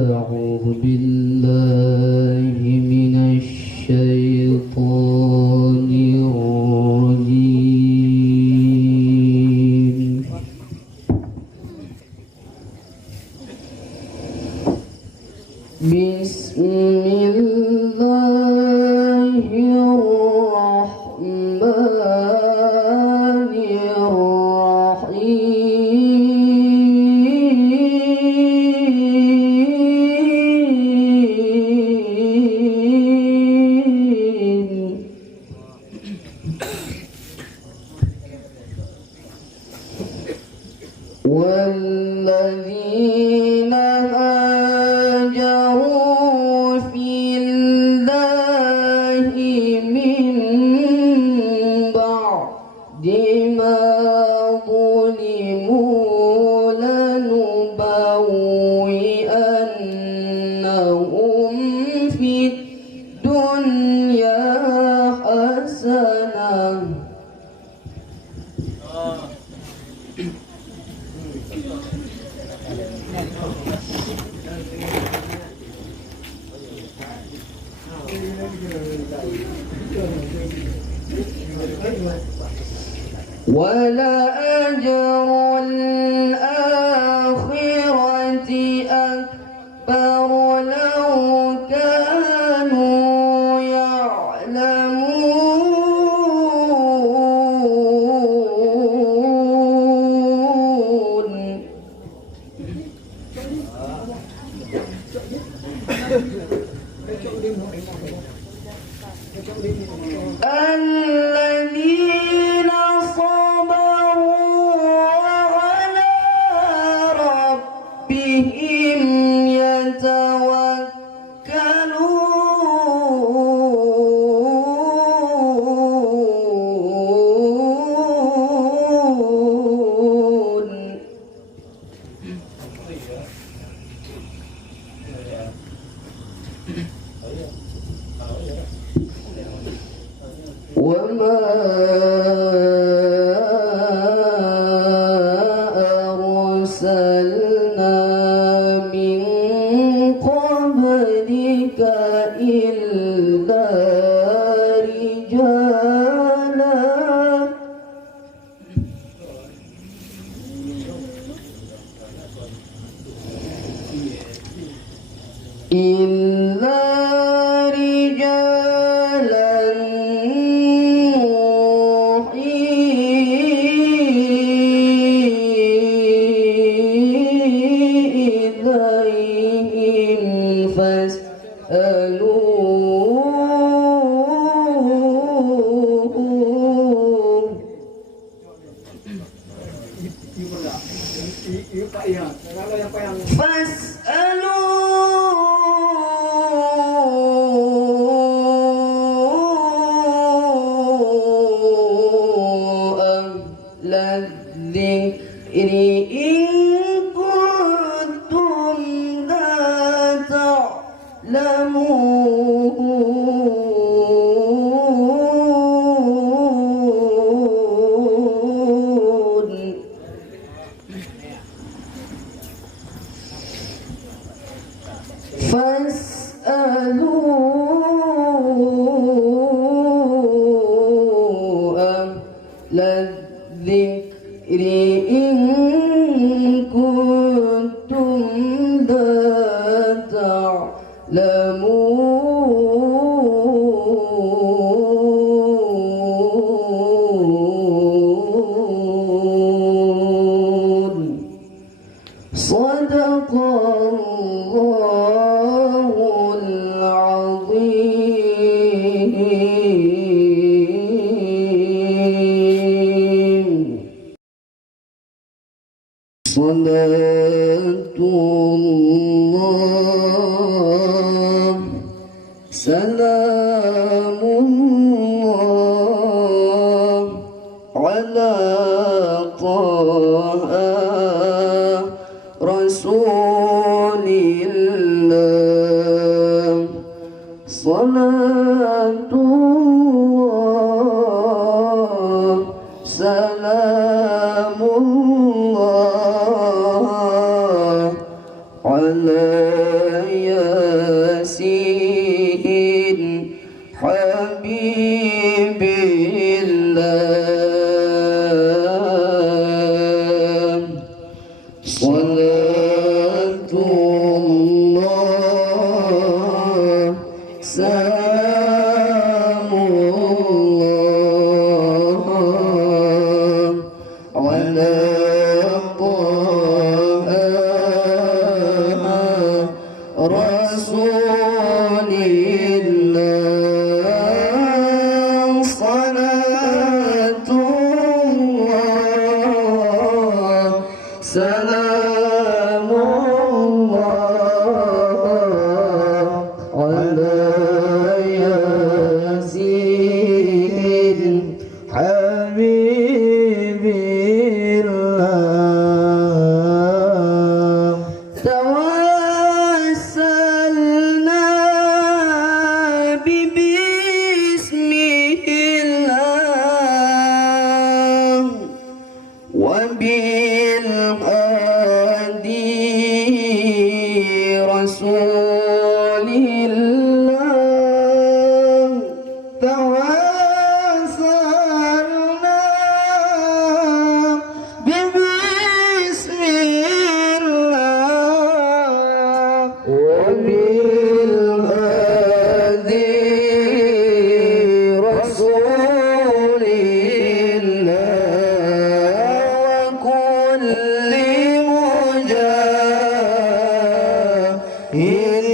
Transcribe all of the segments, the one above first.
أعوذ بالله من الشيطان الرجيم. بسم الله الرحمن والذين هاجروا في الله من بعد ما ظلموا لنبوئنهم في الدنيا حسنة ولأجر الآخرة أكبر لو كانوا يعلمون. الذين صبروا وعلى ربهم يتوكلون. وما أرسلنا من قبلك إلا رجالا الذكر إن كنتم لا تعلمون. فاسألوا أهل الذكر إن كنتم لا تعلمون. صدق الله العظيم. صلاة الله سلام الله على طه رسول الله. صلاة الله سلام الله على سلام الله على طه رسول الله صلاة الله سلام الله على ياسين حبيب الله توسلنا ببسمه الله وبالهادي رسول الله توسلنا ببسم الله وبالهادي رسول الله وكل مجاهد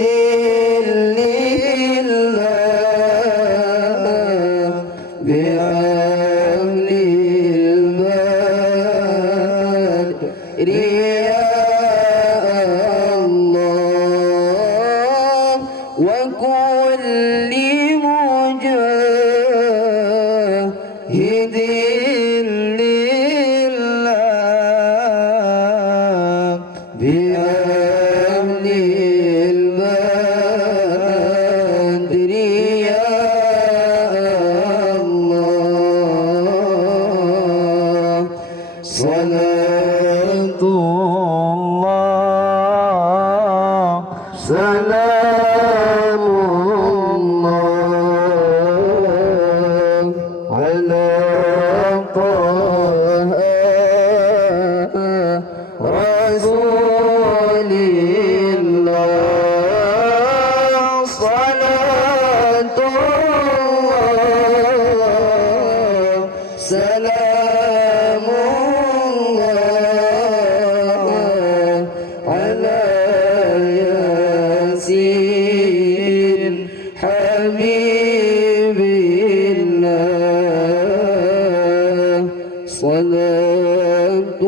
لله بأهل البدر يا الله وكل مجاهد لله بأهل البدر يا الله صلاة الله سلام الله على طه رسول الله صلاة الله سلام الله على ياسين حبيب الله صلاة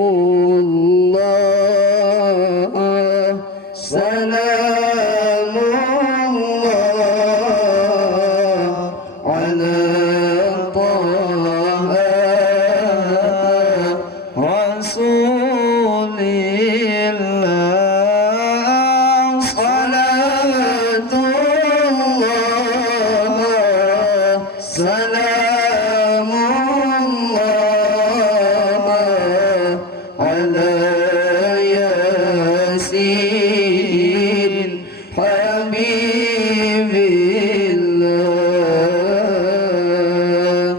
الله سلام الله على طه رسول الله صلاة الله سلام الله على ياسين حبيب الله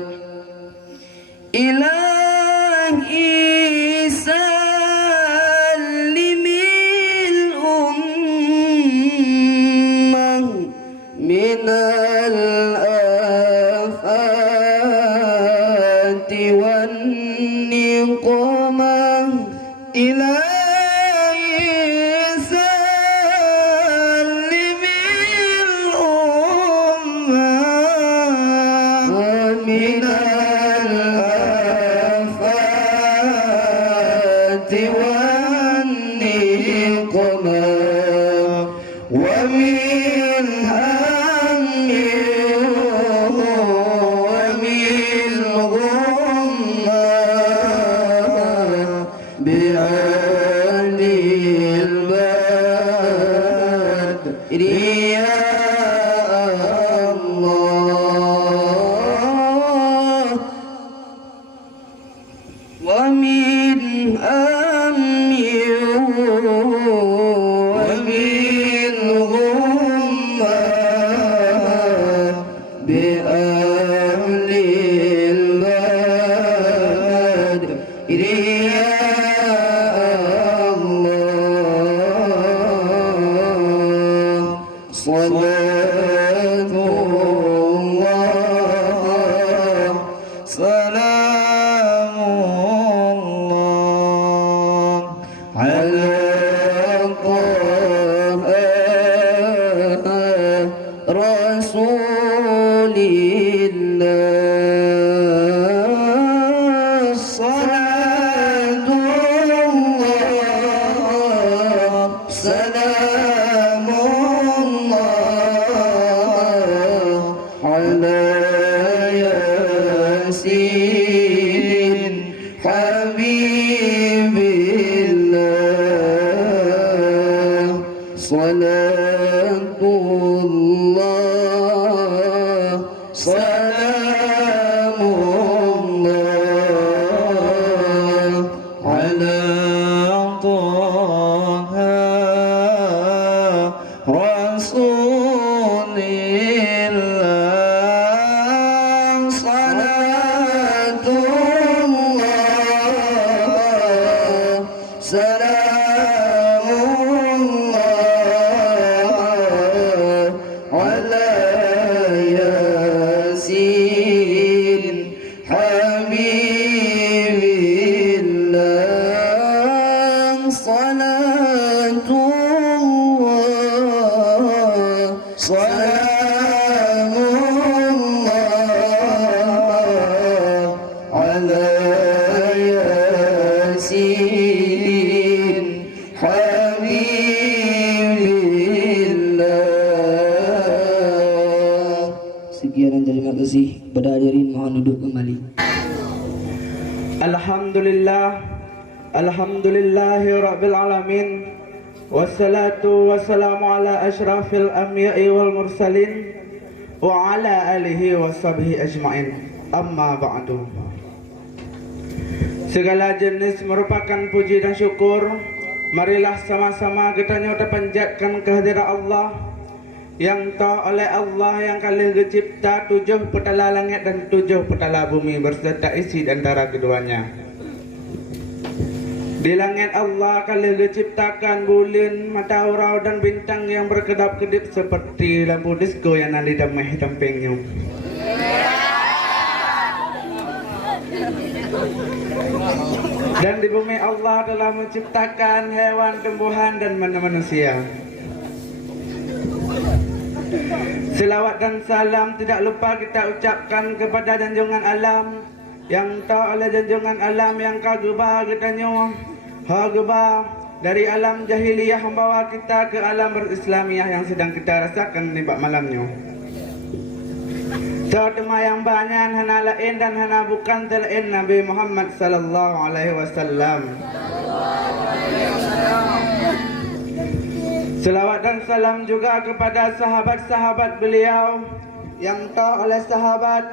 إلهي سلم الأمة من الآفات والنقمة إلهي سلم الأمة من الآفات والنقمة ومن هم ومن غمة بعين البدر يا الله ومن هم ومن غمة بأهل البدر يا الله صلاة رسول الله صلاة الله سلام الله على ياسين حبيب الله صلاة الله سلام الله على طه رسول الله صلاة الله سلام الله على ياسين حبيب الله صلاة الله سلام الله على ياسين حبيب الله. Sekian dan terima kasih kepada hadirin, mohon duduk kembali. Alhamdulillahi Rabbil Alamin. Wassalatu wassalamu ala ashrafil anbiya'i wal mursalin wa ala alihi wa sahbihi ajma'in. Amma ba'du. Segala jenis merupakan puji dan syukur. Marilah sama-sama kita nyata panjatkan kehadiran Allah yang ta oleh Allah yang kali mencipta 7 petala langit dan 7 petala bumi berserta isi antara keduanya. Di langit Allah kali menciptakan bulan, matahari dan bintang yang berkedap-kedip seperti lampu disko yang nanti damai tampingnya. Dan di bumi Allah telah menciptakan hewan, tumbuhan dan manusia. Selawat dan salam tidak lupa kita ucapkan kepada junjungan alam yang tahu oleh junjungan alam yang kagubah katanya hagubah dari alam jahiliyah membawa kita ke alam berislamiah yang sedang kita rasakan di malamnya. Terutama yang banyak hana lain dan hana bukan selain Nabi Muhammad sallallahu alaihi wasallam. Selawat dan salam juga kepada sahabat-sahabat beliau yang tahu oleh sahabat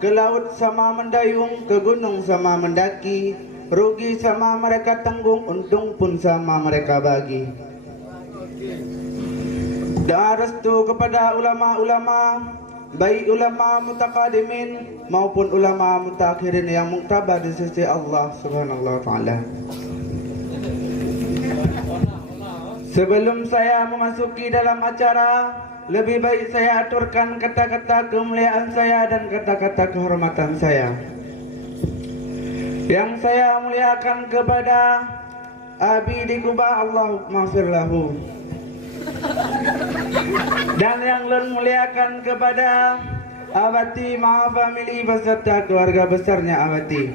ke laut sama mendayung, ke gunung sama mendaki, rugi sama mereka tanggung, untung pun sama mereka bagi. Dan restu kepada ulama-ulama, baik ulama mutaqaddimin maupun ulama mutakhirin yang muktabar di sisi Allah Subhanahu wa taala. Sebelum saya memasuki dalam acara, lebih baik saya aturkan kata-kata kemuliaan saya dan kata-kata kehormatan saya. Yang saya muliakan kepada Abi di Kuba, Allah maghfir lahu. Dan yang lain muliakan kepada Awati Maha Family beserta keluarga besarnya Awati.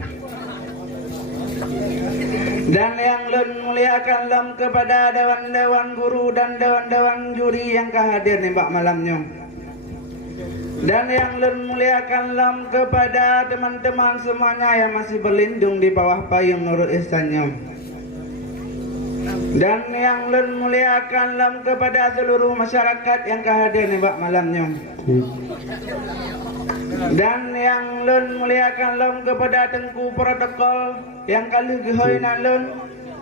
Dan yang lain muliakan lam kepada dewan-dewan guru dan dewan-dewan juri yang hadir nih Pak malamnya. Dan yang lain muliakan lam kepada teman-teman semuanya yang masih berlindung di bawah payung Nurul Ihsannya. Dan yang lain muliakan lam kepada seluruh masyarakat yang hadir nih Pak malamnya. Dan yang lain muliakan lam kepada tengku protokol yang kali gehoinan lain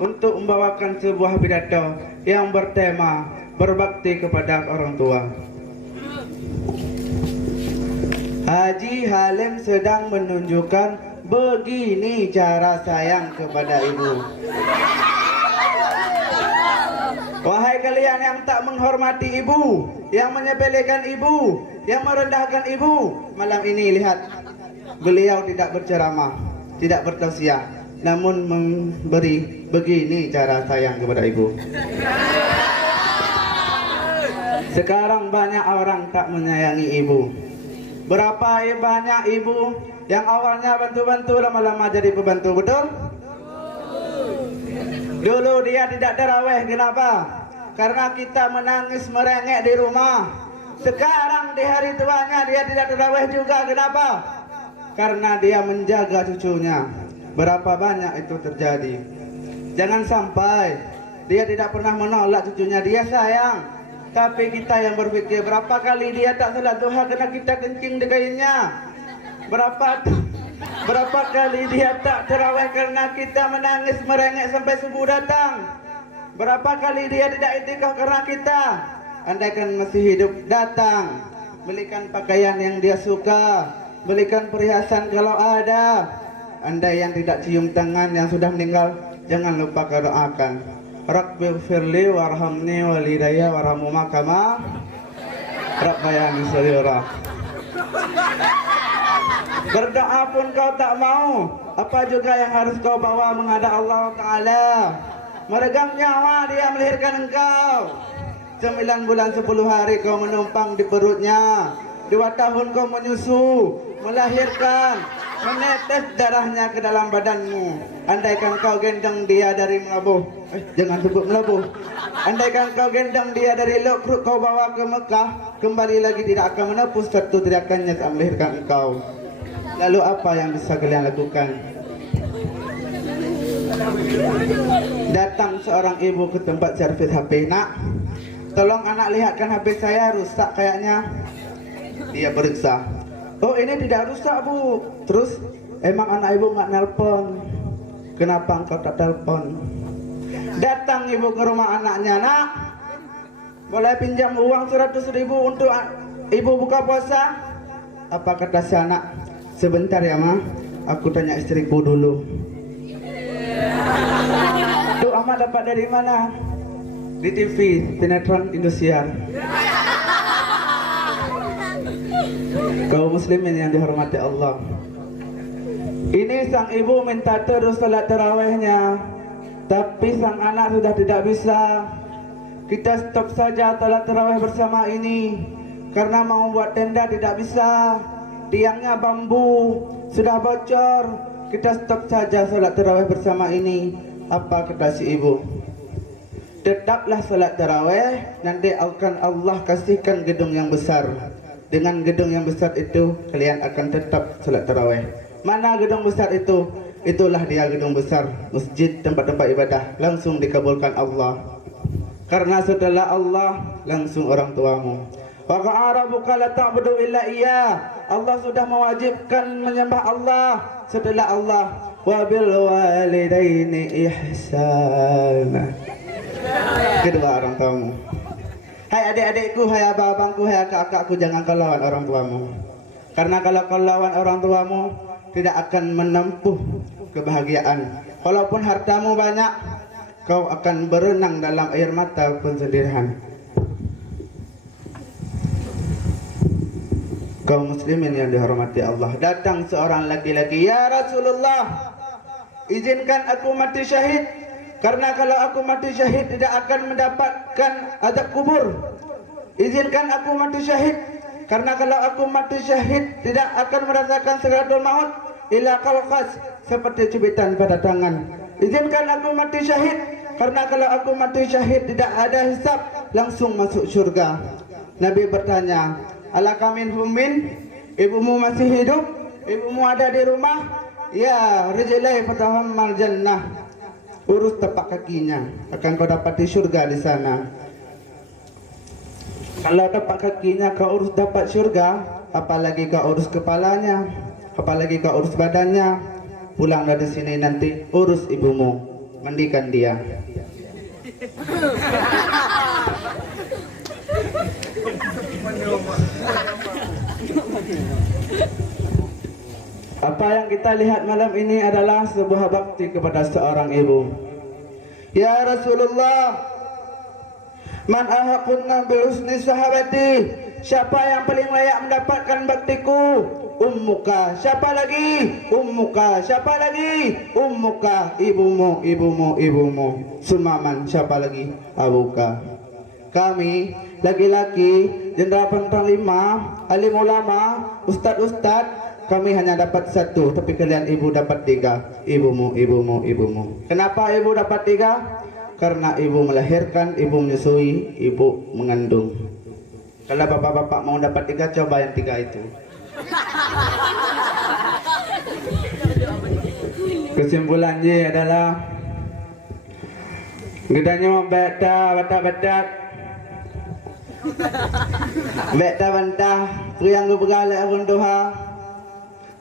untuk membawakan sebuah pidato yang bertema berbakti kepada orang tua. Haji Halim sedang menunjukkan begini cara sayang kepada ibu. Wahai kalian yang tak menghormati ibu, yang menyepelekan ibu, yang merendahkan ibu, malam ini lihat beliau tidak berceramah, tidak bertausiah, namun memberi begini cara sayang kepada ibu. Sekarang banyak orang tak menyayangi ibu. Berapa banyak ibu yang awalnya bantu-bantu lama-lama jadi pembantu, betul? Dulu dia tidak tarawih, kenapa? Karena kita menangis merengek di rumah. Sekarang di hari tuanya dia tidak tarawih juga, kenapa? Karena dia menjaga cucunya. Berapa banyak itu terjadi. Jangan sampai dia tidak pernah menolak cucunya, dia sayang. Tapi kita yang berpikir, berapa kali dia tak salat duha karena kita kencing di kainnya. Berapa kali dia tak tarawih karena kita menangis merengek sampai subuh datang. Berapa kali dia tidak itikaf karena kita. Andaikan masih hidup, datang, belikan pakaian yang dia suka, belikan perhiasan kalau ada. Andai yang tidak cium tangan yang sudah meninggal, jangan lupa kau doakan. Rabbighfirli warhamni walidayya warhamhuma kama rabbayani shaghira. Berdoa pun kau tak mau, apa juga yang harus kau bawa menghadap Allah Ta'ala. Meregang nyawa dia melahirkan engkau. 9 bulan 10 hari kau menumpang di perutnya. 2 tahun kau menyusu, melahirkan, menetes darahnya ke dalam badanmu. Andaikan kau gendong dia dari melabuh, jangan sebut melabuh. Andaikan kau gendong dia dari Lokruk, kau bawa ke Mekah, kembali lagi tidak akan menepus satu teriakannya saat melahirkan engkau. Lalu apa yang bisa kalian lakukan? Datang seorang ibu ke tempat servis HP. Nak, tolong anak lihatkan HP saya, rusak kayaknya. Dia periksa. Oh, ini tidak rusak, Bu. Terus, emang anak ibu nggak nelpon? Kenapa engkau tak telepon? Datang ibu ke rumah anaknya. Nak, boleh pinjam uang 100.000 untuk ibu buka puasa? Apa kata si anak? Sebentar ya, Ma, aku tanya istriku dulu. Tuh, Ahmad dapat dari mana? Di TV, sinetron Indosiar. Kaum muslimin yang dihormati Allah, ini sang ibu minta terus salat tarawihnya, tapi sang anak sudah tidak bisa. Kita stop saja salat tarawih bersama ini, karena mau buat tenda tidak bisa. Tiangnya bambu, sudah bocor. Kita stop saja salat tarawih bersama ini. Apa kata si ibu? Tetaplah salat tarawih, nanti akan Allah kasihkan gedung yang besar. Dengan gedung yang besar itu, kalian akan tetap salat tarawih. Mana gedung besar itu? Itulah dia gedung besar, masjid, tempat-tempat ibadah. Langsung dikabulkan Allah. Karena setelah Allah, langsung orang tuamu. Wa qa'arabuka la ta'budu illa iya. Allah sudah mewajibkan menyembah Allah. Setelah Allah, wa bil walidaini ihsana. Kedua orang tuamu. Hai adik-adikku, hai abang-abangku, hai kakak-kakakku, jangan kau lawan orang tuamu. Karena kalau kau lawan orang tuamu, tidak akan menempuh kebahagiaan. Walaupun hartamu banyak, kau akan berenang dalam air mata kesedihan. Kaum muslimin yang dihormati Allah, datang seorang laki-laki, ya Rasulullah, izinkan aku mati syahid. Karena kalau aku mati syahid tidak akan mendapatkan azab kubur. Izinkan aku mati syahid. Karena kalau aku mati syahid tidak akan merasakan sakaratul maut ila qalqas, seperti cubitan pada tangan. Izinkan aku mati syahid. Karena kalau aku mati syahid tidak ada hisab, langsung masuk surga. Nabi bertanya, alaka minhum min? Ibumu masih hidup? Ibumu ada di rumah? Ya, rijlai fatahammal jannah. Urus tapak kakinya, akan kau dapat di surga di sana. Kalau tapak kakinya kau urus dapat surga, apalagi kau urus kepalanya, apalagi kau urus badannya. Pulang dari sini nanti urus ibumu, mandikan dia. Apa yang kita lihat malam ini adalah sebuah bakti kepada seorang ibu. Ya Rasulullah, man ahaqunna bil husni sahabati? Siapa yang paling layak mendapatkan baktiku? Ummuka. Siapa lagi? Ummuka. Siapa lagi? Ummuka. Ibumu, ibumu, ibumu. Sumaman. Siapa lagi? Abuka. Kami laki-laki, jendera panglima, alim ulama, ustad-ustad, kami hanya dapat satu, tapi kalian ibu dapat tiga. Ibumu, ibumu, ibumu. Kenapa ibu dapat tiga? Karena ibu melahirkan, ibu menyusui, ibu mengandung. Kalau bapak-bapak mau dapat tiga, coba yang tiga itu. Kesimpulannya adalah gedanya beta bantah yang bergalak orang Tuhan.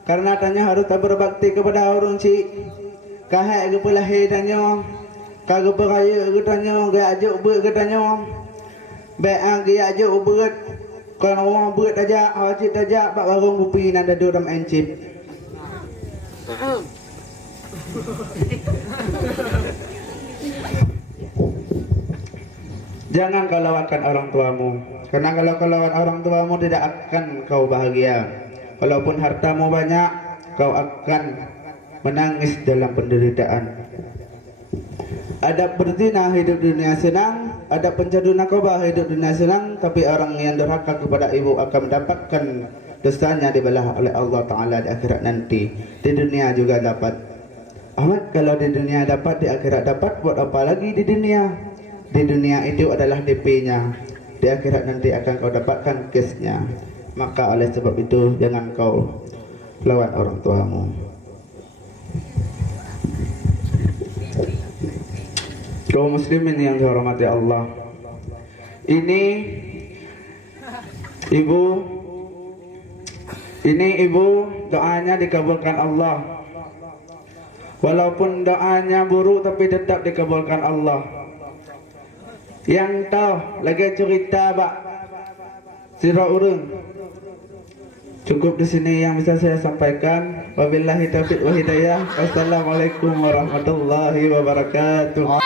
Karena tanya harus berbakti kepada orang cik. Kahak ke pelahir tanya, kagak beraya ke tanya, gak ajuk buat ke tanya. Baik gak ajuk buat. Kalau orang buat aja, wajib aja, pak warung bupi nak ada dalam encip. Jangan kau lawatkan orang tuamu, karena kalau kau lawat orang tuamu tidak akan kau bahagia. Walaupun hartamu banyak, kau akan menangis dalam penderitaan. Ada berzina hidup dunia senang, ada pencandu narkoba hidup dunia senang, tapi orang yang durhaka kepada ibu akan mendapatkan dosanya dibalas oleh Allah Ta'ala di akhirat nanti. Di dunia juga dapat. Ahmad, kalau di dunia dapat, di akhirat dapat, buat apa lagi di dunia? Di dunia itu adalah DP-nya, di akhirat nanti akan kau dapatkan case-nya. Maka oleh sebab itu jangan kau lawan orang tuamu. Kaum muslimin yang dihormati Allah, ini ibu doanya dikabulkan Allah. Walaupun doanya buruk tapi tetap dikabulkan Allah. Yang tahu lagi cerita pak sirah urun. Cukup di sini yang bisa saya sampaikan. Wabillahi taufiq wa hidayah. Wassalamualaikum warahmatullahi wabarakatuh.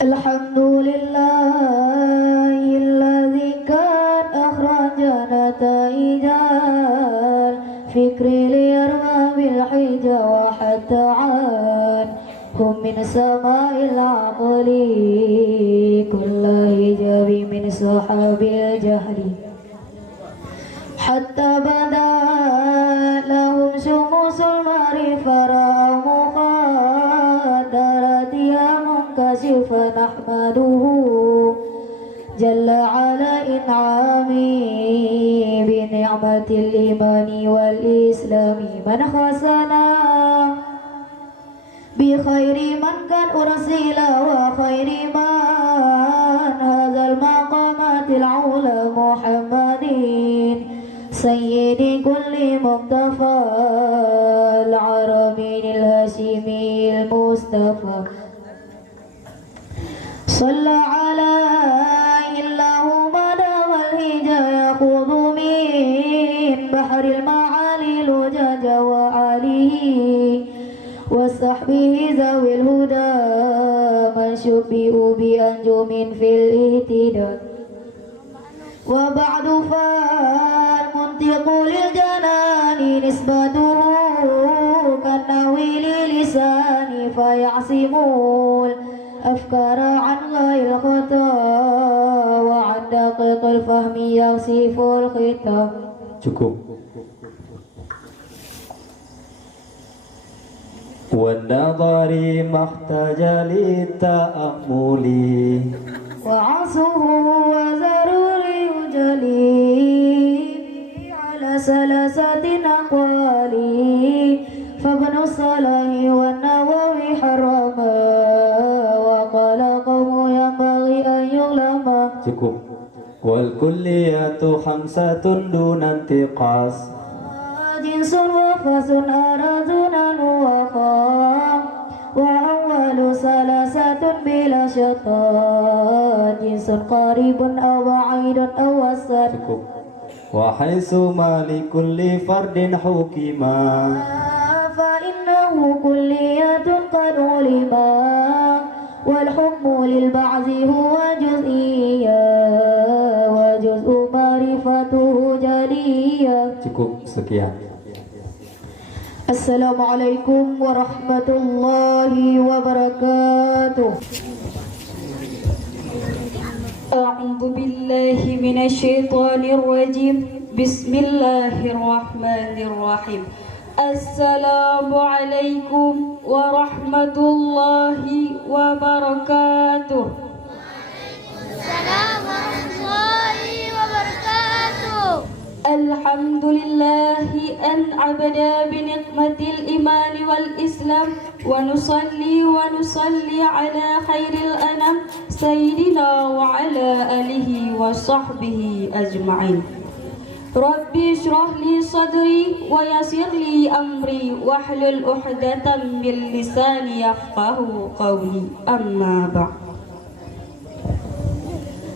Alhamdulillahilladzi kan akhrajana ta'ijan fikri liyarma bil hija wa hatta'an hum min sama'il amali kulla hijabi min sahabil jahli hatta bada lahum syumusul marifara muqaddaratiha munkashifa nahmaduhu jalla ala in'ami bi ni'matil imani wal islami man khasana bi khairi man kan ursila wa khairi man hadzal maqamatil ula Muhammadin sayyidi kulli muqtafa al-aramin al-hashimi al-mustafa salla alaihi Allahumma dawal hijaya khudhu min bahril ma'ali lujaja wa alihi wa sahbihi zawil huda man syubbihu bi anjumin fil ihtida wa ba'du fal muntiqu lil janani nisbatuhu kanawili lisani faya'simul afkara an ghail khata wa an daqiqil fahmi yaksiful khitam. Cukup. Wan-nadhari mahtaja lita'ammuli wa asuhu wa zaruri ujali ala salasatin aqwali fabnu salahi wa nawawi harama wa qala qawmu yanbaghi an yulama. Cukup. Wal kulliyatu khamsatun dunantiqas jinsun wa fasun aradunan wa kham wa awwalu salasatun bila syaitan jinsun qaribun aw ba'idun aw wasat. Cukup. Wa haitsu ma li kulli fardin hukima fa innahu kulliyatun qad ulima wal hukmu lil ba'dhi huwa juz'iyya wa juz'u ma'rifatuhu jaliyya. Cukup, sekian. Assalamualaikum warahmatullahi wabarakatuh. A'udzu billahi minasyaitonir rajim. Bismillahirrahmanirrahim. Assalamualaikum warahmatullahi wabarakatuh. Waalaikumsalam warahmatullahi wabarakatuh. Alhamdulillahi an abada bi nikmatil iman wal islam wa nusalli ala khairil anam sayyidina wa ala alihi wa sahbihi ajma'in. Rabbi shrah li sadri wa yassir li amri wahlul 'uqdatam min lisani yafqahu qawli. Amma ba'd.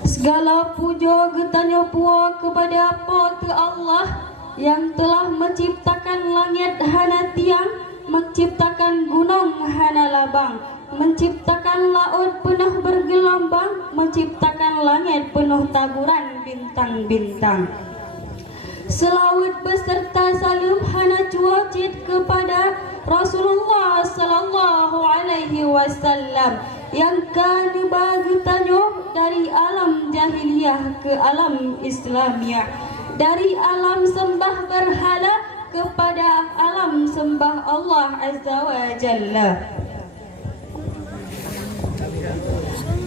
Segala puja getanya puak kepada apa Allah yang telah menciptakan langit hana tiang, menciptakan gunung hana labang, menciptakan laut penuh bergelombang, menciptakan langit penuh taburan bintang-bintang. Selawat beserta salam hana cuacit kepada Rasulullah sallallahu alaihi wasallam yang kami bagi tanyo dari alam jahiliyah ke alam Islamiyah, dari alam sembah berhala kepada alam sembah Allah Azza wa Jalla.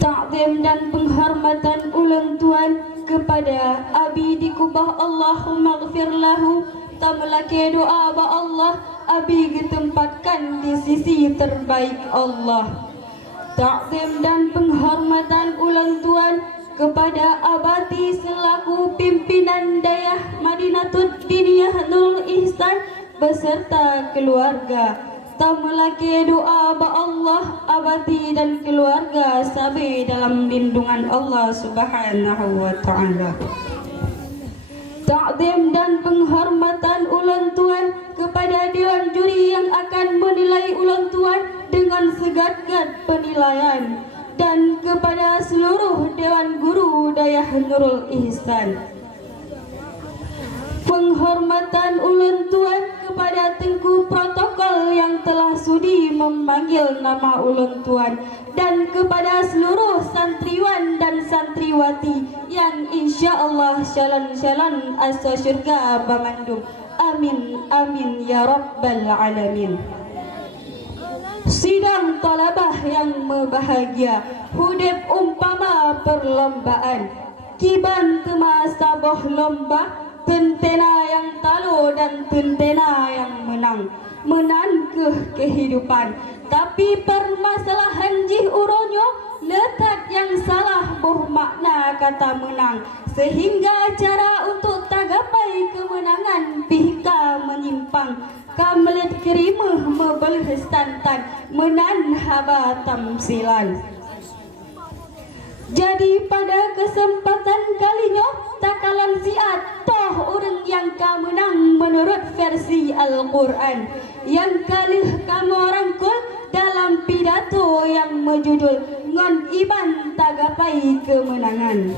Ta'zim dan penghormatan ulang tuan kepada Abi di Kubah, Allahumma ghfir lahu. Tamlaki doa ba Allah Abi ditempatkan di sisi terbaik Allah. Ta'zim dan penghormatan ulang tuan kepada Abati selaku pimpinan dayah Madinatul Diniyah Nurul Ihsan beserta keluarga. Tamlaki doa ba Allah Abati dan keluarga sabi dalam lindungan Allah Subhanahu wa taala. Ta'zim dan penghormatan ulang tuan kepada dewan juri yang akan menilai ulang tuan dengan segat-gat penilaian, dan kepada seluruh dewan guru dayah Nurul Ihsan. Penghormatan ulang tuan kepada tengku protokol yang telah sudi memanggil nama ulang tuan, dan kepada seluruh santriwan dan santriwati yang insya-Allah shalon-shalon asa syurga bamandum. Amin amin ya rabbal alamin. Sidang talabah yang berbahagia, hudib umpama perlombaan, kiban tema saboh lomba, tentena yang talu dan tentena yang menang, menangkeh kehidupan. Tapi permasalahan jih uronyo letak yang salah boh makna kata menang, sehingga cara untuk tagapai kemenangan pihka menyimpang. Kamlet kerimah mebelih stantan menan haba tamsilan. Jadi pada kesempatan kalinya takalan siat toh orang yang kamenang menurut versi Al-Quran, yang kalih kamu rangkul dalam pidato yang menjudul ngon iban tagapai kemenangan.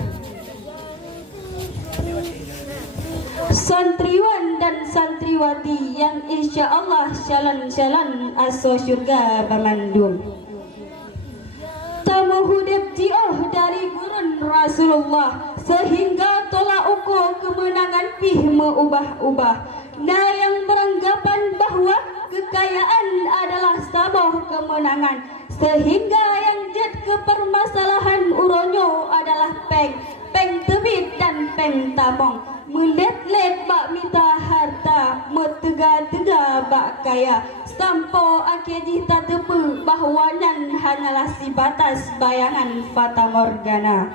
Santriwan dan santriwati yang insya Allah shalon-shalon aso syurga bamandum. Tamu hudib jioh dari gurun Rasulullah, sehingga tolak ukur kemenangan pih meubah-ubah. Nah yang beranggapan bahwa kekayaan adalah sabah kemenangan, sehingga yang jad kepermasalahan uronyo adalah peng tebit dan peng tabong. Melet-let bak minta harta, metega-tega bak kaya, sampo akhirnya tak tepu bahawa nan hanyalah si batas bayangan fata morgana.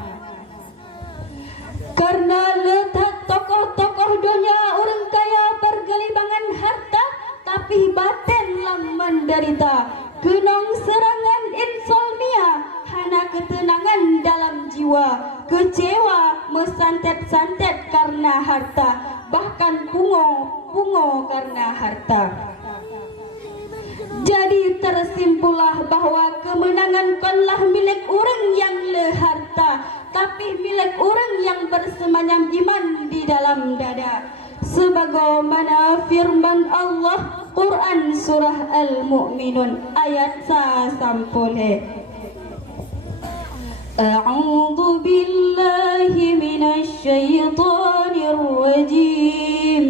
Karena letak tokoh-tokoh dunia orang kaya bergelibangan harta, tapi batin lam menderita. Kenong serangan insomnia, hana ketenangan dalam jiwa, kecewa mesantet-santet karena harta, bahkan pungo karena harta. Jadi tersimpulah bahwa kemenangan konlah milik orang yang le harta, tapi milik orang yang bersemayam iman di dalam dada. Sebagaimana firman Allah, Quran surah Al-Mu'minun ayat 1 A'udzu billahi minasy syaithanir rajim.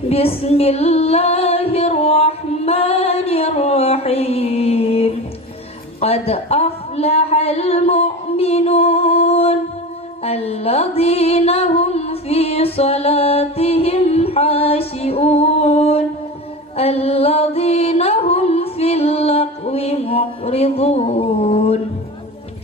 Bismillahirrahmanirrahim. Qad aflahal mu'minun alladzina hum fi salatihim khashi'un alladzina hum fil laqwi mu'ridun.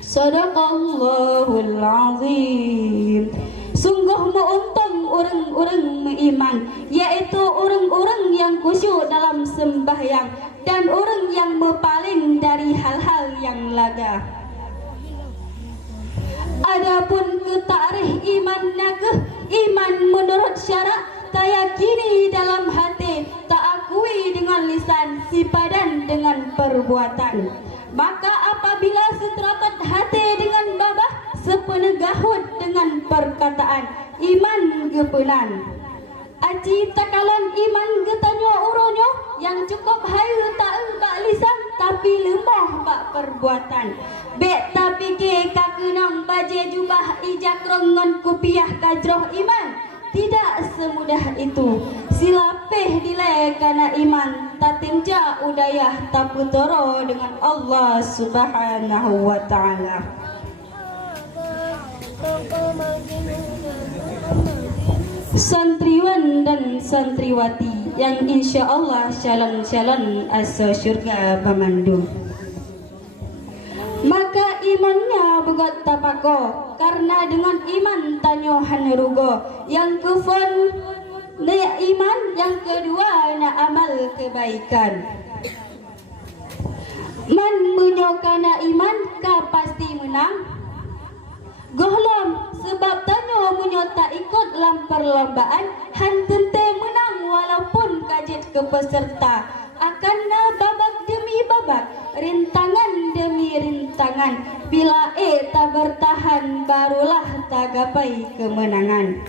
Sadaqallahul azim. Sungguh meuntung orang-orang beriman, yaitu orang-orang yang khusyuk dalam sembahyang dan orang yang berpaling dari hal-hal yang laga. Adapun ketarikh iman nakah, iman menurut syarak, tak yakini dalam hati, tak akui dengan lisan, sipadan dengan perbuatan. Maka apabila seterotot hati dengan babah, sepenegahut dengan perkataan, iman gepenan. Aci takalon iman getanyo uronyo, yang cukup hayu tak bak lisan, tapi lemah bak perbuatan. Bek tapi ke kakenong baje jubah ijak rongon kupiah kajroh iman. Tidak semudah itu. Silapeh dilai kana iman, tatimja udayah taputoro dengan Allah Subhanahu wa taala. Santriwan dan santriwati yang insya Allah calon-calon asa syurga pemandu. Maka imannya begot tapako, karena dengan iman tanyo hanerugo. Yang kefon na iman, yang kedua na amal kebaikan. Man menyokana iman ka pasti menang. Gohlom sebab tanyo menyota ikut dalam perlombaan, han tente menang walaupun kajet ke peserta. Akan babak demi babak, rintangan demi rintangan. Bila tak bertahan, barulah tak gapai kemenangan.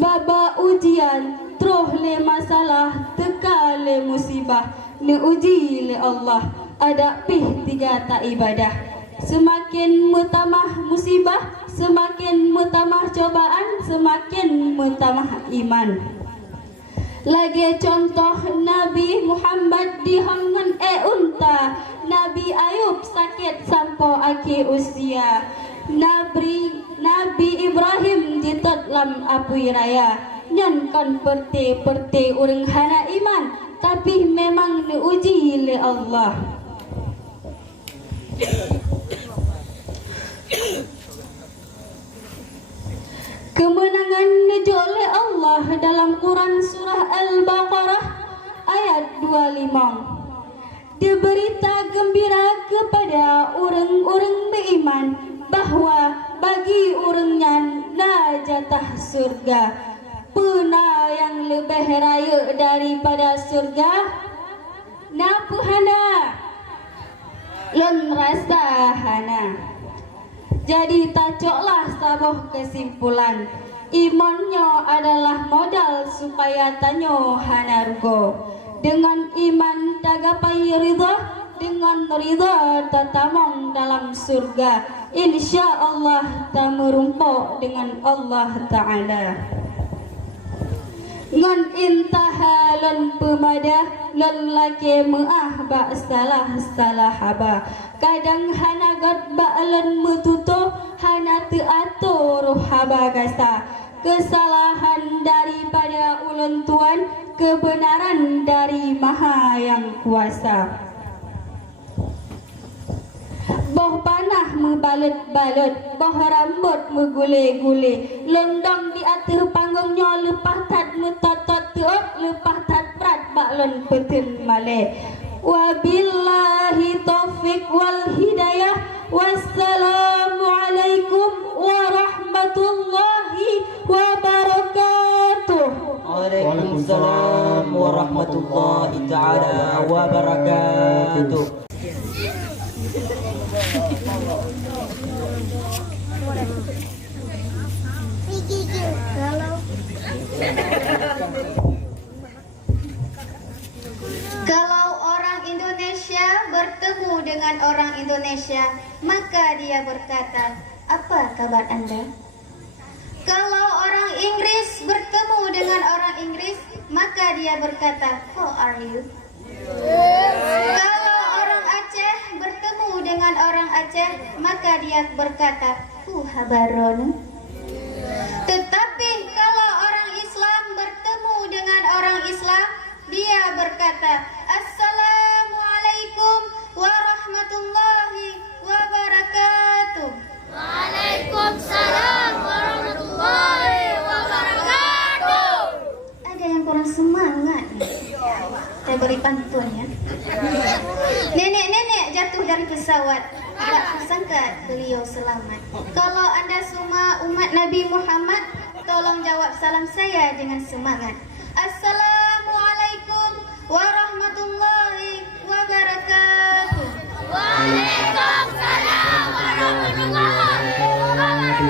Baba ujian, troh le masalah, teka le musibah, ne uji le Allah. Ada pih 3 tak ibadah. Semakin mutamah musibah, semakin mutamah cobaan, semakin mutamah iman. Lagi contoh Nabi Muhammad dihangan unta, Nabi Ayub sakit sampai akhir usia, Nabi Ibrahim jitot lam apui raya. Nyan kan perte orang hana iman, tapi memang diuji oleh Allah. Kemenangan menuju oleh Allah dalam Quran surah Al-Baqarah ayat 25. Diberita gembira kepada orang-orang beriman bahwa bagi orangnya na jatah surga. Puna yang lebih raya daripada surga? Na puhana lon rasa hana. Jadi tacoklah sabuh kesimpulan, imannya adalah modal supaya tanyo hanarugo. Dengan iman tagapai ridha, dengan ridha tatamong dalam surga. Insya Allah tamerumpok dengan Allah Ta'ala. Ngon intaha lon pemadah, lon laki meah bak salah haba. Kadang hana gat bak lon metutup, hana teatur haba gasa. Kesalahan daripada ulun Tuhan, kebenaran dari Maha yang Kuasa. Boh panah membalut-balut, boh rambut megule-gule, londong di atas panggungnya lepas tat metotot teot, lepas tat prat baklon petin male. Wabillahi taufiq wal hidayah. Wassalamualaikum warahmatullahi wabarakatuh. Waalaikumsalam warahmatullahi ta'ala wabarakatuh. Kalau orang Indonesia bertemu dengan orang Indonesia, maka dia berkata, apa kabar Anda? Kalau orang Inggris bertemu dengan orang Inggris, maka dia berkata, how are you? Kalau orang Aceh bertemu dengan orang Aceh, maka dia berkata, habaron. Tetapi kalau orang Islam bertemu dengan orang Islam, dia berkata, Assalamualaikum warahmatullahi wabarakatuh. Waalaikumsalam warahmatullahi wabarakatuh. Ada yang kurang semangat nih. Saya beri pantun ya. Nenek-nenek jatuh dari pesawat, tidak kusangka beliau selamat. Kalau Anda semua umat Nabi Muhammad, tolong jawab salam saya dengan semangat. Assalamualaikum warahmatullahi wabarakatuh. Waalaikumsalam warahmatullahi wabarakatuh.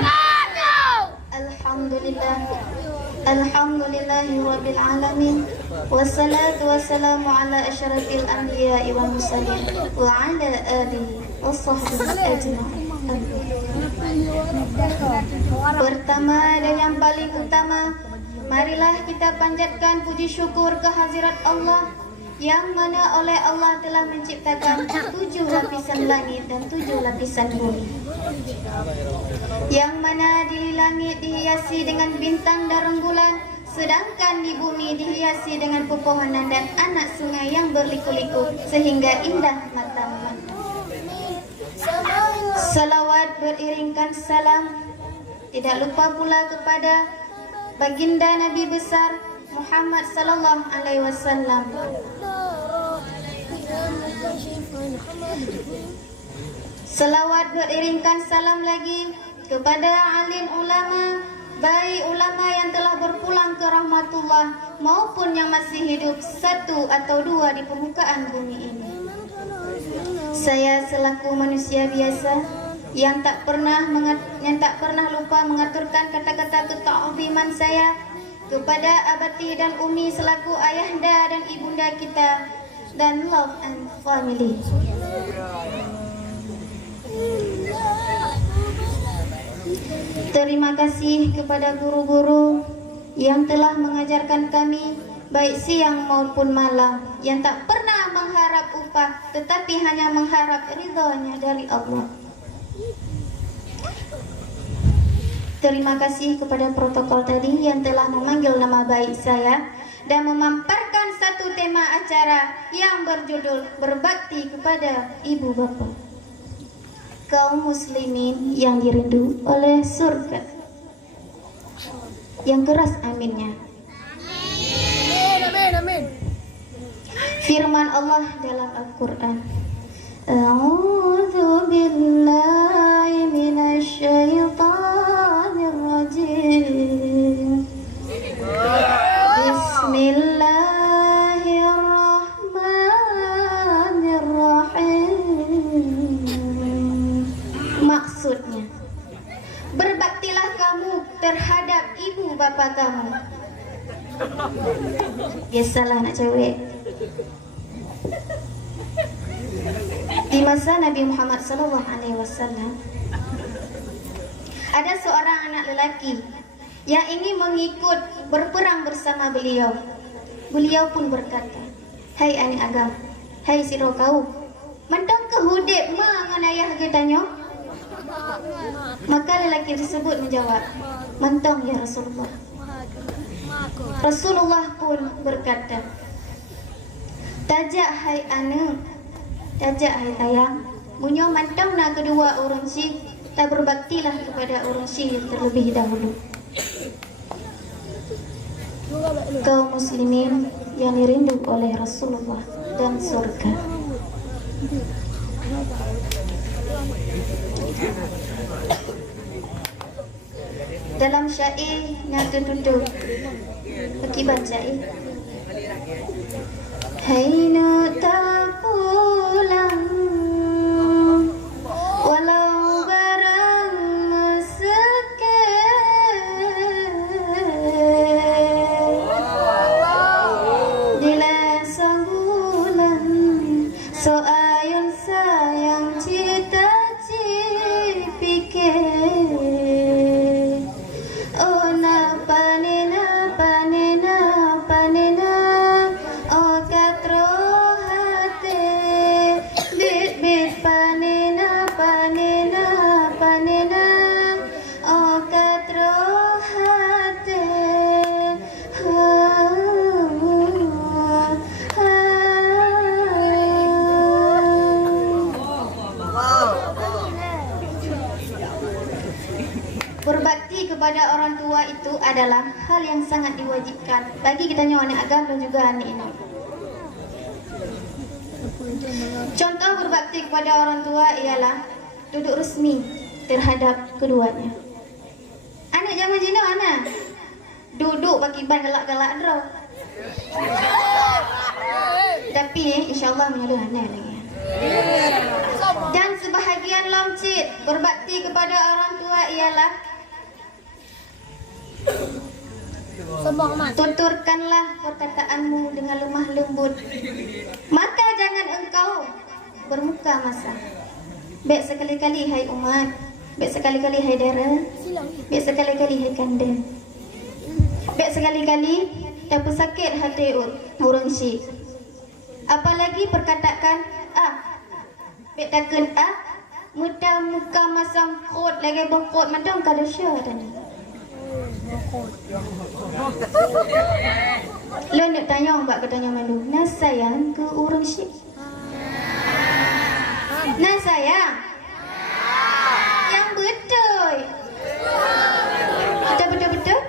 Alhamdulillahi rabbil alamin. Wassalatu wassalamu ala asyrafil anbiya'i wal mursalin wa ala alihi washabbihi ajma'in. Pertama dan yang paling utama, marilah kita panjatkan puji syukur kehadirat Allah yang mana oleh Allah telah menciptakan 7 lapisan langit dan 7 lapisan bumi, yang mana di langit dihiasi dengan bintang dan rembulan, sedangkan di bumi dihiasi dengan pepohonan dan anak sungai yang berliku-liku sehingga indah mata memandang. Salawat beriringkan salam, tidak lupa pula kepada baginda Nabi besar Muhammad sallallahu alaihi wasallam. Salawat beriringkan salam lagi kepada alim ulama, baik ulama yang telah berpulang ke rahmatullah maupun yang masih hidup 1 atau 2 di permukaan bumi ini. Saya selaku manusia biasa yang tak pernah lupa mengaturkan kata-kata keta'ziman saya kepada abati dan umi selaku ayahanda dan ibunda kita dan love and family. Terima kasih kepada guru-guru yang telah mengajarkan kami baik siang maupun malam, yang tak pernah mengharap upah tetapi hanya mengharap ridhonya dari Allah. Terima kasih kepada protokol tadi yang telah memanggil nama baik saya dan memamparkan satu tema acara yang berjudul berbakti kepada ibu bapa. Kaum muslimin yang dirindu oleh surga. Yang keras aminnya. Amin, amin. Firman Allah dalam Al-Quran, A'udzu billahi minasy syaithanir rajim. Bismillahirrahmanirrahim. Maksudnya, berbaktilah kamu terhadap ibu bapa kamu. Biasalah anak cewek. Di masa Nabi Muhammad SAW, ada seorang anak lelaki yang ingin mengikut berperang bersama beliau. Beliau pun berkata, hai anak agam, hai siro kau, mendang ke hudib mengenayah getanya? Maka lelaki tersebut menjawab, mentong ya Rasulullah. Rasulullah pun berkata, tajak hai ane, tajak hai tayang, bunyo mantang na kedua orang syih, tak berbaktilah kepada orang syih terlebih dahulu. Kaum muslimin yang dirindu oleh Rasulullah dan surga. Dalam syair yang tertutup, bagi baca hai nu tak pulang walau barang. Walau barang meseket. So ayun sayang cita-cita pikir. Oh na panena panena panena. Oh katro hati. Bit bit panena panena panena. Oh katro hati. Berbakti kepada orang tua itu adalah hal yang sangat diwajibkan bagi kita anak agama dan juga anak ini. Contoh berbakti kepada orang tua ialah duduk resmi terhadap keduanya. Anak zaman jino anak duduk bagi ban galak-galak draw. Tapi insya-Allah menyala anak lagi. Dan sebahagian lomcit berbakti kepada orang tua ialah tuturkanlah perkataanmu dengan lemah lembut, maka jangan engkau bermuka masa. Baik sekali-kali hai umat, baik sekali-kali hai dara, baik sekali-kali hai kanda, baik sekali-kali tak pesakit hati orang syik. Apalagi perkataan baik takkan muda muka masam kot lagi bokot madam kada syah tadi. Lo nak tanya mbak katanya malu. Nah sayang ke orang syik. Nah sayang. Yang betul. Betul.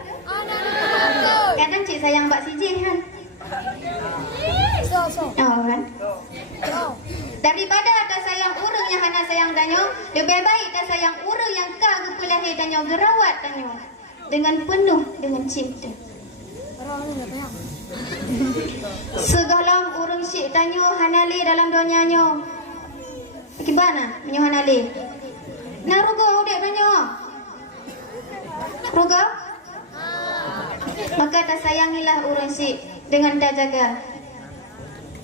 Kadang cik sayang mbak sijih kan. Oh kan. Daripada ada sayang urang yang hana sayang danyo, lebih baik ada sayang urang yang ka kepulahi danyo gerawat danyo dengan penuh dengan cinta. Segala urang syik danyo hanali dalam dunianyo. Bagaimana menyo hanali? Narugo udik danyo. Rugo? Maka tak sayangilah urang syik dengan dah jaga.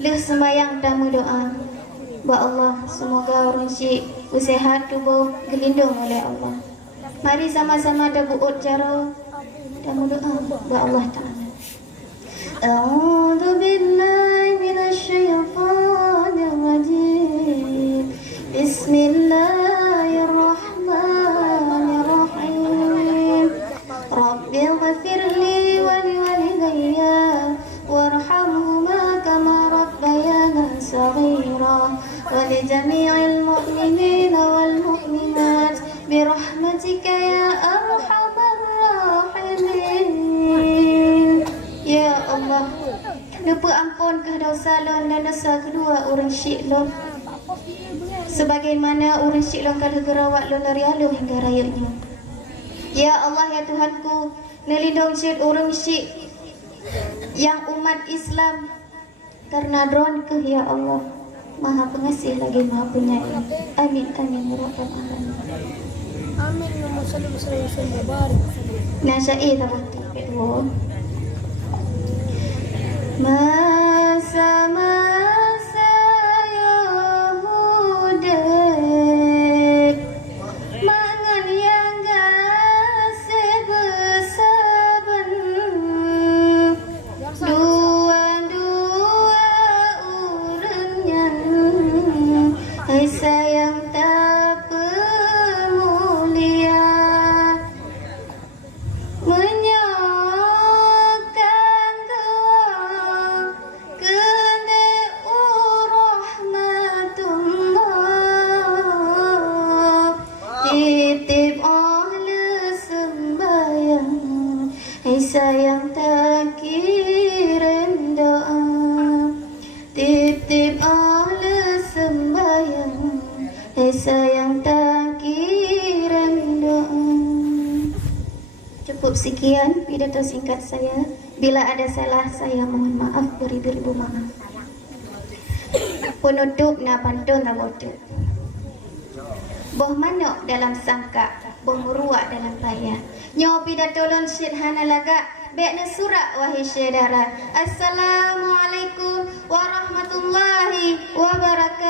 Leh sembayang dan berdoa. Buat Allah, semoga orang syik bersihat tubuh gelindung oleh Allah. Mari sama-sama dah buat cara dan berdoa buat Allah Ta'ala. A'udhu billahi minasyaitanir rajim. Bismillahirrahmanirrahim. Rabbi ghafirli wa liwalidayya warhamhuma kama rabbayana saghira. ولجميع المؤمنين والمؤمنات برحمتك يا أرحم الراحمين. Ya Allah, lupa ampun ke dosa lon dan dosa kedua orang syik lon. Sebagaimana orang syik lon kada gerawat lon dari aluh hingga rayanya. Ya Allah ya Tuhanku, nelindung syik orang syik yang umat Islam karena dron ke ya Allah. Maha pengasih lagi maha penyayang. Amin amin ya rabbal alamin. Amin. Nasyai tabantu kedua. Masa-masa Yahudik mangan yang gasih besaban dua-dua urangnya. Hai sayang tak pemulia menyokan kau kene rahmatullah titip oleh sembayang. Hai sayang tak kirim doa titip oleh sembayang. Hai sayang tak kirim doa. Cukup sekian pidato singkat saya. Bila ada salah saya mohon maaf beribu-ribu maaf. Penutup na pantun rabotu. Boh manok dalam sangka, boh muruak dalam payah. Nyo pidato lon syed hana laga, bek na surak wahai syedara. Assalamualaikum warahmatullahi wabarakatuh.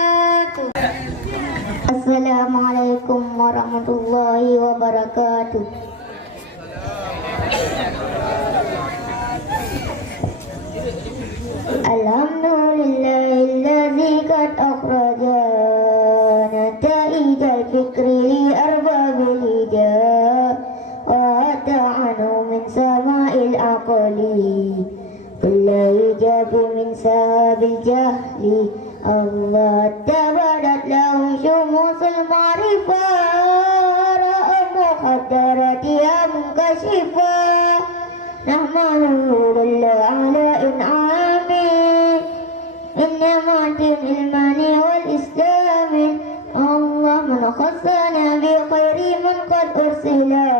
Assalamualaikum warahmatullahi wabarakatuh. Alhamdulillahilladzi qad akhrajana ta'ijal fikri li arbabil hijab wa ta'anu min sama'il aqli kulla hijabu min sahabil jahli Allah tabadat lahum syumusul ma'rifah ra'a muhaddaratiha munkashifah nahmaduhu ala in'ami inni'matin ilmani wal islami Allah man khassana bi khairi man qad ursila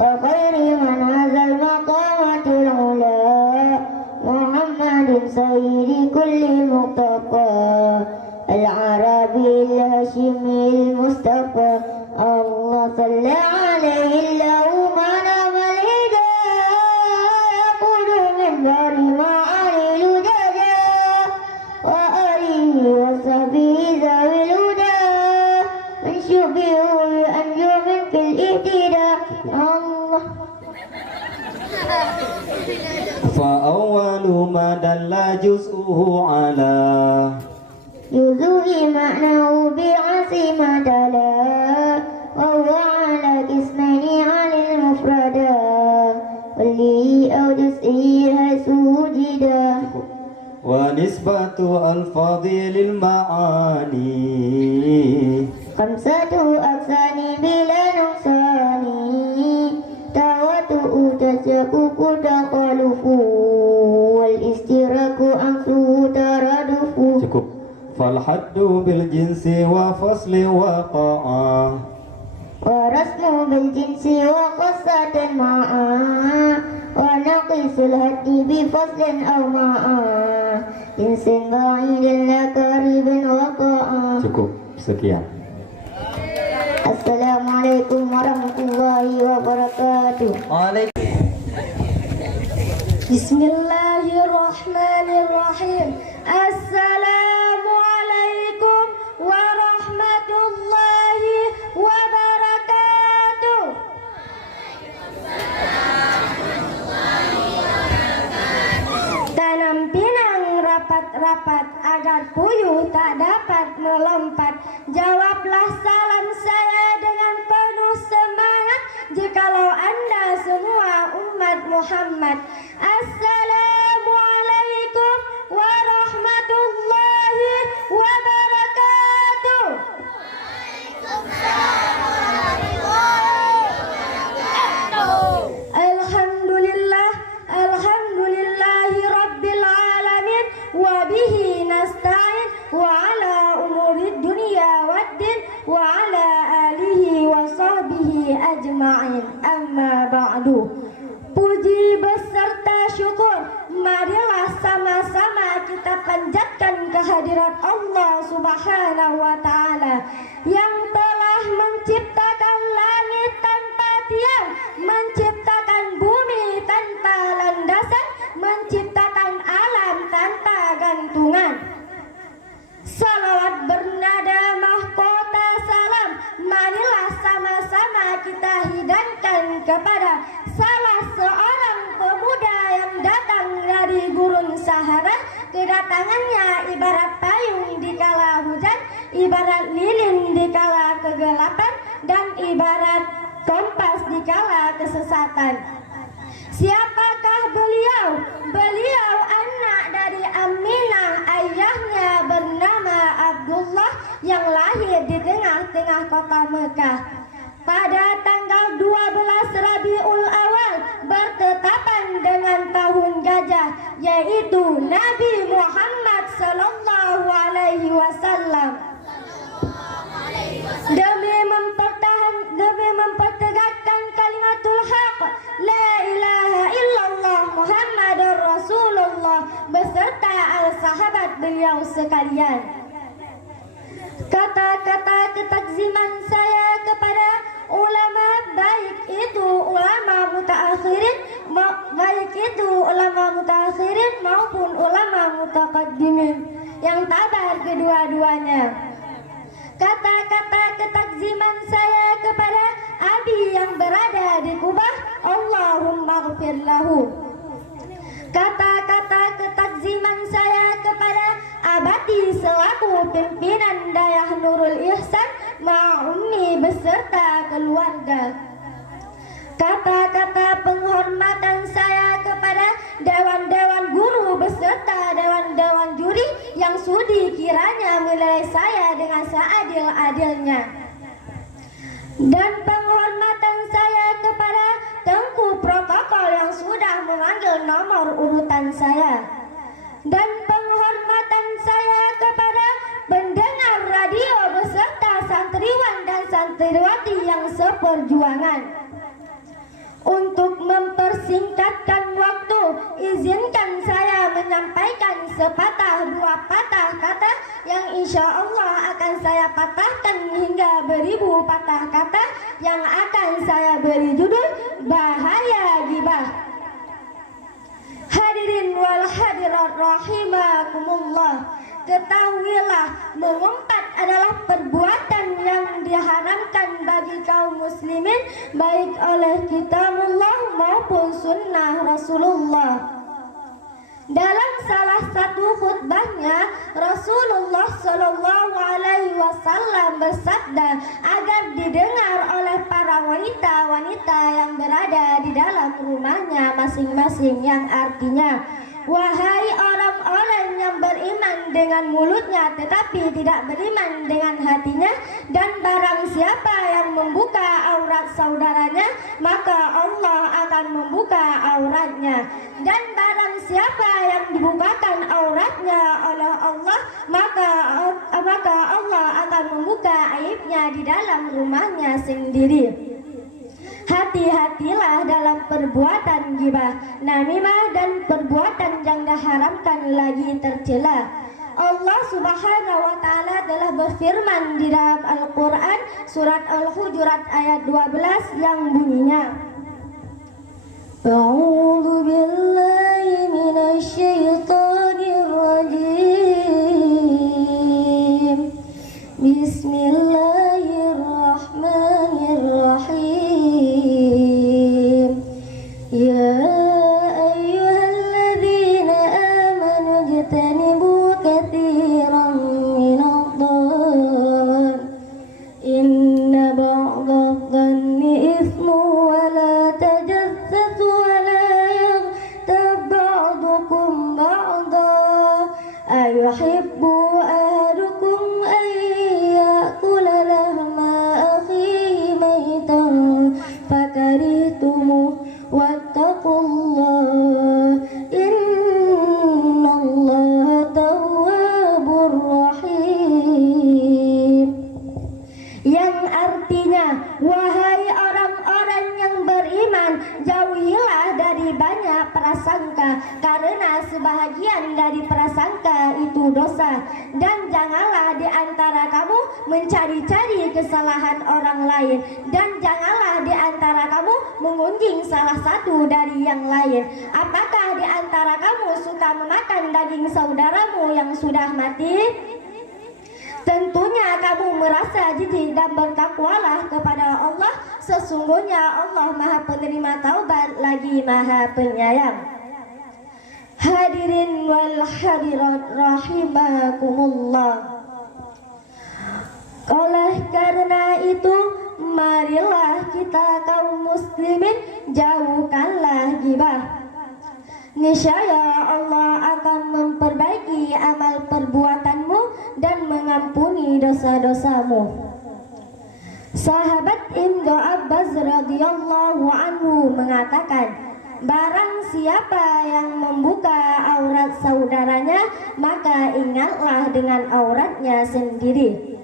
wa khairi man hazal maqamatul ula Muhammadin sayyidi kulli muqtafa al-arabi al-hashimi al-mustafa Allah salla alaihi lahu manamal hidayah yaqulu min dari ma'alil hudaja wa alihi wa sahbihi zawil huda man syubihu anjumin fil ihtida Allah فأول ما دل جزءه على جزء معناه بعصم دلا وهو على قسمين على المفردة واللي أو جزئي حيث وجدا ونسبة ألفاظ للمعاني خمسة أقسام بلا نقصان تواتؤ تشكك تخالف والاستراك عكسه ترادف cukup فالحد بالجنس وفصل وقع ورسم بالجنس وقصة معا ونقص الحد بفصل أو معا جنس بعيد لقريب وقع cukup sekian. Assalamualaikum warahmatullahi wabarakatuh. Bismillahirrahmanirrahim. Assalamualaikum warahmatullahi wabarakatuh. Tanam pinang rapat-rapat agar puyuh tak dapat melompat. Jawablah salam saya dengan penuh semangat jikalau Anda semua umat Muhammad. Assalamualaikum warahmatullahi wabarakatuh. Alhamdulillah, alhamdulillahi rabbil alamin wa bihi nasta'in wa ala umurid dunya waddin wa ala alihi wa sahbihi ajma'in amma ba'du. Puji beserta syukur marilah sama-sama kita panjatkan kehadirat Allah Subhanahu wa taala yang telah menciptakan langit tanpa tiang, menciptakan bumi tanpa landasan, menciptakan alam tanpa gantungan. Salawat bernada mahkota salam, marilah sama-sama kita hidangkan kepada salah seorang pemuda yang datang dari gurun Sahara. Kedatangannya ibarat payung di kala hujan, ibarat lilin di kala kegelapan, dan ibarat kompas di kala kesesatan. Siapakah beliau? Beliau anak dari Aminah, ayahnya bernama Abdullah yang lahir di tengah-tengah kota Mekah. Pada tanggal 12 Rabiul Awal bertetapan dengan tahun gajah, yaitu Nabi Muhammad sallallahu alaihi wasallam. Demi mempertegakkan kalimatul haq, la ilaha illallah Muhammadur Rasulullah beserta al-sahabat beliau sekalian. Kata-kata ketakziman saya kepada ulama, baik itu ulama mutaakhirin maupun ulama mutaqaddimin yang tabar kedua-duanya. Kata-kata ketakziman saya kepada abi yang berada di Kubah, Allahumma ghfir lahu. Kata-kata ketakziman saya kepada abadi selaku pimpinan Dayah Nurul Ihsan ma'ummi beserta keluarga. Kata-kata penghormatan saya kepada dewan-dewan guru beserta dewan-dewan juri yang sudi kiranya menilai saya dengan seadil-adilnya. Dan penghormatan saya kepada tengku protokol yang sudah mengambil nomor urutan saya. Dan penghormatan saya kepada pendengar radio beserta santriwan dan santriwati yang seperjuangan. Untuk mempersingkatkan waktu, izinkan saya menyampaikan sepatah dua patah kata yang insya Allah akan saya patahkan hingga beribu patah kata yang akan saya beri judul Bahaya Ghibah. Hadirin wal hadirat rahimakumullah. Ketahuilah, mengumpat adalah perbuatan yang diharamkan bagi kaum muslimin baik oleh kitabullah maupun sunnah Rasulullah. Dalam salah satu khutbahnya, Rasulullah Shallallahu Alaihi Wasallam bersabda agar didengar oleh para wanita-wanita yang berada di dalam rumahnya masing-masing, yang artinya, wahai orang-orang yang beriman dengan mulutnya tetapi tidak beriman dengan hatinya, dan barang siapa yang membuka aurat saudaranya maka Allah akan membuka auratnya, dan barang siapa yang dibukakan auratnya oleh Allah maka Allah akan membuka aibnya di dalam rumahnya sendiri. Hati-hatilah dalam perbuatan ghibah, namimah, dan perbuatan yang diharamkan lagi tercela. Allah Subhanahu wa taala telah berfirman di dalam Al-Qur'an surat Al-Hujurat ayat 12 yang bunyinya, A'udzu billahi minasy syaithanir rajim. Bismillahirrahmanirrahim. Ya ayyuhalladzina amanu ijtanibu katsiran minadh-dhann inna ba'dadh-dhanni itsmu wa la tajassasu wa la yaghtab ba'dukum ba'dha ayuhibbu ahadukum an ya'kula lahma akhihi maytan fakarihtumuh wattaqullah innallaha tawwabur rahim, yang artinya, wahai orang-orang yang beriman, jauhilah dari banyak prasangka, karena sebahagian dari prasangka itu dosa, dan janganlah di antara kamu mencari-cari kesalahan orang lain, dan janganlah di antara kamu mengunjing salah satu dari yang lain. Apakah di antara kamu suka memakan daging saudaramu yang sudah mati? Tentunya kamu merasa jijik dan bertakwalah kepada Allah. Sesungguhnya Allah Maha Penerima Taubat lagi Maha Penyayang. Hadirin wal hadirat rahimakumullah. Oleh karena itu, marilah kita kaum muslimin jauhkanlah ghibah. Niscaya Allah akan memperbaiki amal perbuatanmu dan mengampuni dosa-dosamu. Sahabat Ibnu Abbas radhiyallahu anhu mengatakan, barang siapa yang membuka aurat saudaranya, maka ingatlah dengan auratnya sendiri.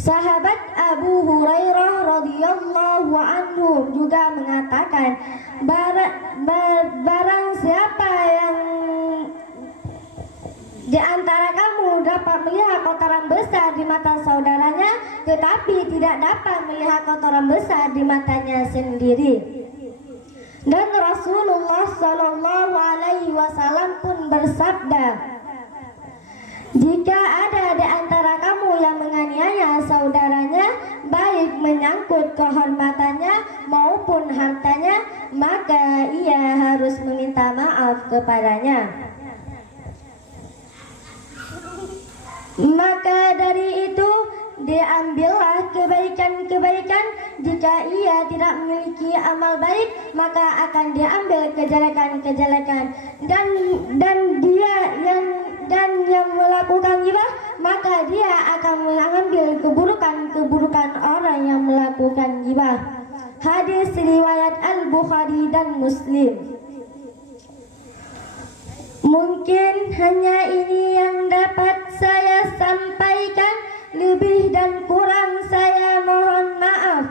Sahabat Abu Hurairah radhiyallahu anhu juga mengatakan, barang siapa yang di antara kamu dapat melihat kotoran besar di mata saudaranya, tetapi tidak dapat melihat kotoran besar di matanya sendiri. Dan Rasulullah Shallallahu Alaihi Wasallam pun bersabda, jika ada di antara kamu yang menganiaya kehormatannya maupun hartanya, maka ia harus meminta maaf kepadanya. Maka dari itu diambillah kebaikan-kebaikan. Jika ia tidak memiliki amal baik, maka akan diambil kejelekan-kejelekan. Dan yang melakukan ghibah, maka dia akan mengambil keburukan-keburukan orang yang melakukan ghibah. Hadis riwayat Al-Bukhari dan Muslim. Mungkin hanya ini yang dapat saya sampaikan, lebih dan kurang saya mohon maaf.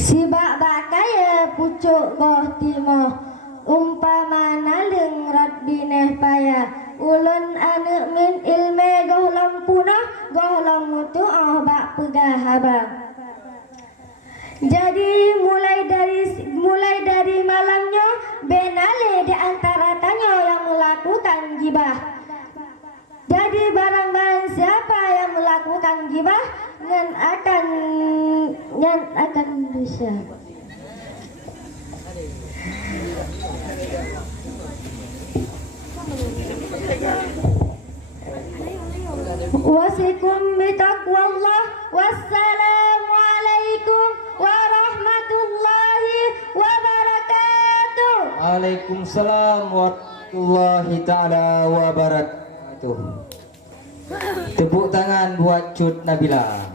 Sibak bakaya pucuk goh timo, umpama naleng rat bineh paya, ulun anu min ilme goh long punah, goh long mutu'ah bak pegah habang. Jadi mulai dari malamnya benale di antara tanyo yang melakukan ghibah. Jadi barang-barang siapa yang melakukan ghibah ngan akan dosa. Wasikum bitaqwallah. Wassalamualaikum warahmatullahi wabarakatuh. Waalaikumsalam warahmatullahi taala wabarakatuh. Tepuk tangan buat Cut Nabila.